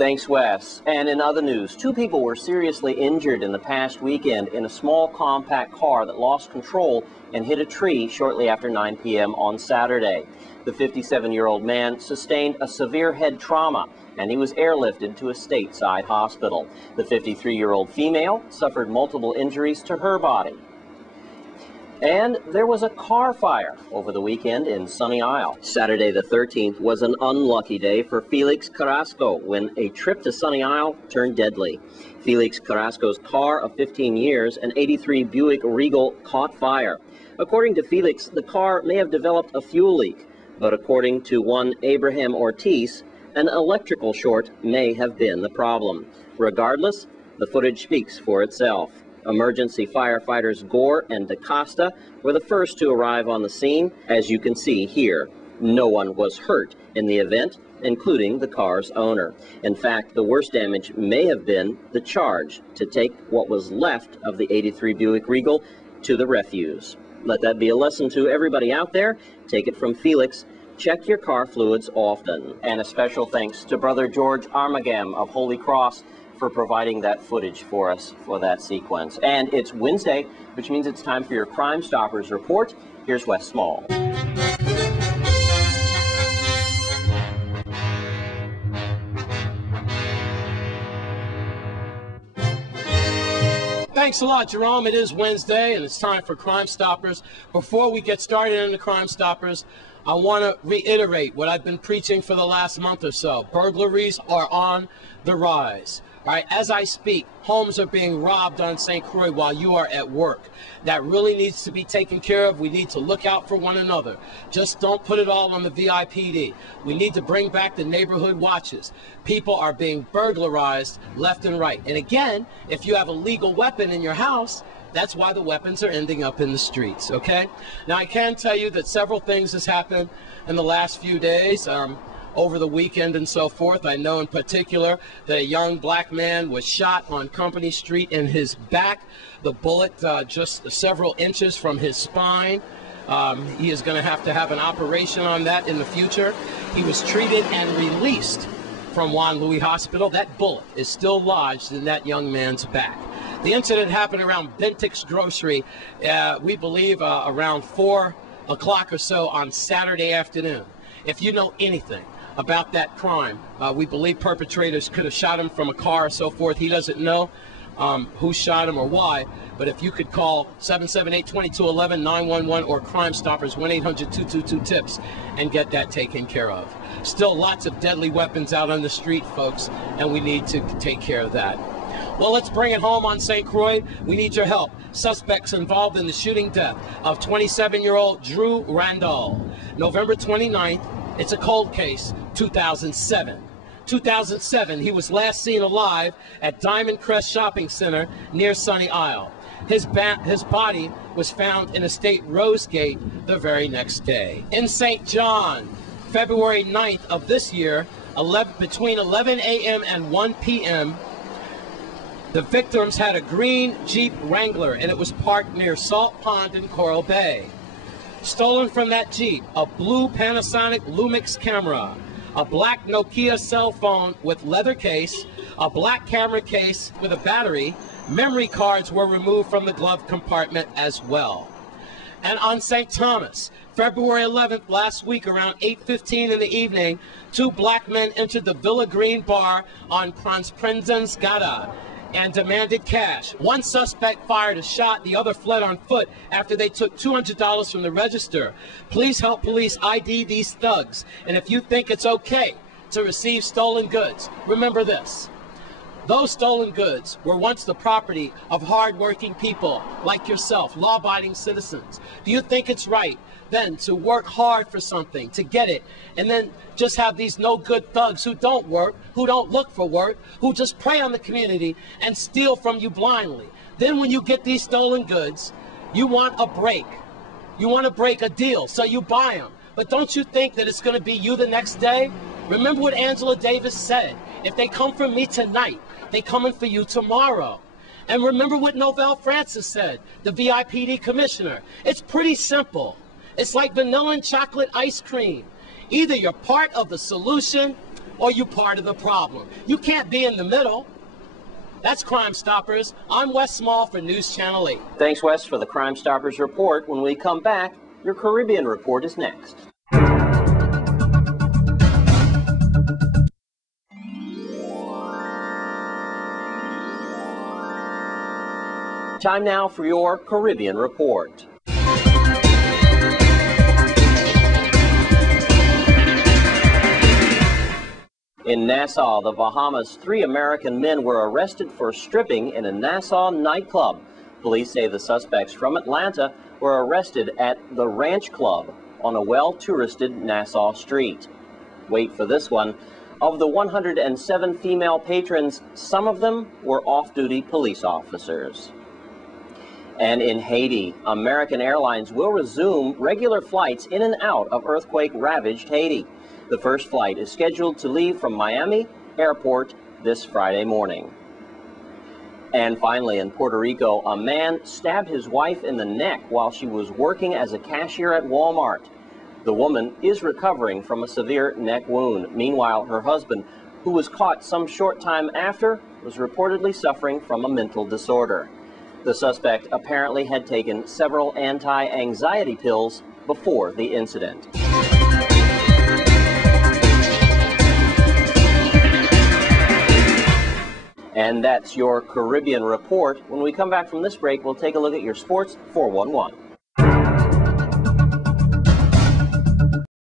Thanks, Wes. And in other news, 2 people were seriously injured in the past weekend in a small compact car that lost control and hit a tree shortly after 9 p.m. on Saturday. The 57-year-old man sustained a severe head trauma, and he was airlifted to a stateside hospital. The 53-year-old female suffered multiple injuries to her body. And there was a car fire over the weekend in Sunny Isle. Saturday the 13th was an unlucky day for Felix Carrasco when a trip to Sunny Isle turned deadly. Felix Carrasco's car of 15 years, an 83 Buick Regal, caught fire. According to Felix, the car may have developed a fuel leak, but according to one Abraham Ortiz, an electrical short may have been the problem. Regardless, the footage speaks for itself. Emergency firefighters Gore and DaCosta were the first to arrive on the scene. As you can see here, no one was hurt in the event, including the car's owner. In fact, the worst damage may have been the charge to take what was left of the 83 Buick Regal to the refuse. Let that be a lesson to everybody out there. Take it from Felix. Check your car fluids often. And a special thanks to Brother George Armagam of Holy Cross for providing that footage for us for that sequence. And it's Wednesday, which means it's time for your Crime Stoppers report. Here's Wes Small. Thanks a lot, Jerome. It is Wednesday, and it's time for Crime Stoppers. Before we get started in the Crime Stoppers, I want to reiterate what I've been preaching for the last month or so. Burglaries are on the rise. All right, as I speak, homes are being robbed on St. Croix while you are at work. That really needs to be taken care of. We need to look out for one another. Just don't put it all on the VIPD. We need to bring back the neighborhood watches. People are being burglarized left and right. And again, if you have a legal weapon in your house, that's why the weapons are ending up in the streets, okay? Now, I can tell you that several things has happened in the last few days. Over the weekend and so forth. I know in particular that a young black man was shot on Company Street in his back. The bullet just several inches from his spine. He is going to have an operation on that in the future. He was treated and released from Juan Louis Hospital. That bullet is still lodged in that young man's back. The incident happened around Bentic's Grocery, we believe around 4 o'clock or so on Saturday afternoon. If you know anything about that crime, we believe perpetrators could have shot him from a car or so forth. He doesn't know who shot him or why, but if you could call 778-2211, 911, or Crime Stoppers 1-800-222-TIPS and get that taken care of. Still lots of deadly weapons out on the street, folks, and we need to take care of that. Well, let's bring it home on St. Croix. We need your help. Suspects involved in the shooting death of 27-year-old Drew Randall. November 29th, it's a cold case, 2007. 2007, he was last seen alive at Diamond Crest Shopping Center near Sunny Isle. His body was found in Estate Rosegate the very next day. In St. John, February 9th of this year, between 11 a.m. and 1 p.m., the victims had a green Jeep Wrangler, and it was parked near Salt Pond in Coral Bay. Stolen from that Jeep, a blue Panasonic Lumix camera, a black Nokia cell phone with leather case, a black camera case with a battery. Memory cards were removed from the glove compartment as well. And on St. Thomas, February 11th, last week, around 8:15 in the evening, 2 black men entered the Villa Green Bar on Prenzensgade and demanded cash. One suspect fired a shot, the other fled on foot after they took $200 from the register. Please help police ID these thugs. And if you think it's okay to receive stolen goods, remember this. Those stolen goods were once the property of hard-working people like yourself, law-abiding citizens. Do you think it's right then to work hard for something, to get it, and then just have these no-good thugs who don't work, who don't look for work, who just prey on the community and steal from you blindly? Then when you get these stolen goods, you want a break. You want to break a deal, so you buy them. But don't you think that it's going to be you the next day? Remember what Angela Davis said. If they come for me tonight, they coming for you tomorrow. And remember what Novell Francis said, the VIPD commissioner. It's pretty simple. It's like vanilla and chocolate ice cream. Either you're part of the solution or are you part of the problem? You can't be in the middle. That's Crime Stoppers. I'm Wes Small for News Channel 8. Thanks, Wes, for the Crime Stoppers report. When we come back, your Caribbean report is next. Time now for your Caribbean report. In Nassau, the Bahamas, 3 American men were arrested for stripping in a Nassau nightclub. Police say the suspects from Atlanta were arrested at the Ranch Club on a well-touristed Nassau street. Wait for this one. Of the 107 female patrons, some of them were off-duty police officers. And in Haiti, American Airlines will resume regular flights in and out of earthquake-ravaged Haiti. The first flight is scheduled to leave from Miami Airport this Friday morning. And finally, in Puerto Rico, a man stabbed his wife in the neck while she was working as a cashier at Walmart. The woman is recovering from a severe neck wound. Meanwhile, her husband, who was caught some short time after, was reportedly suffering from a mental disorder. The suspect apparently had taken several anti-anxiety pills before the incident. And that's your Caribbean report. When we come back from this break, we'll take a look at your Sports 411.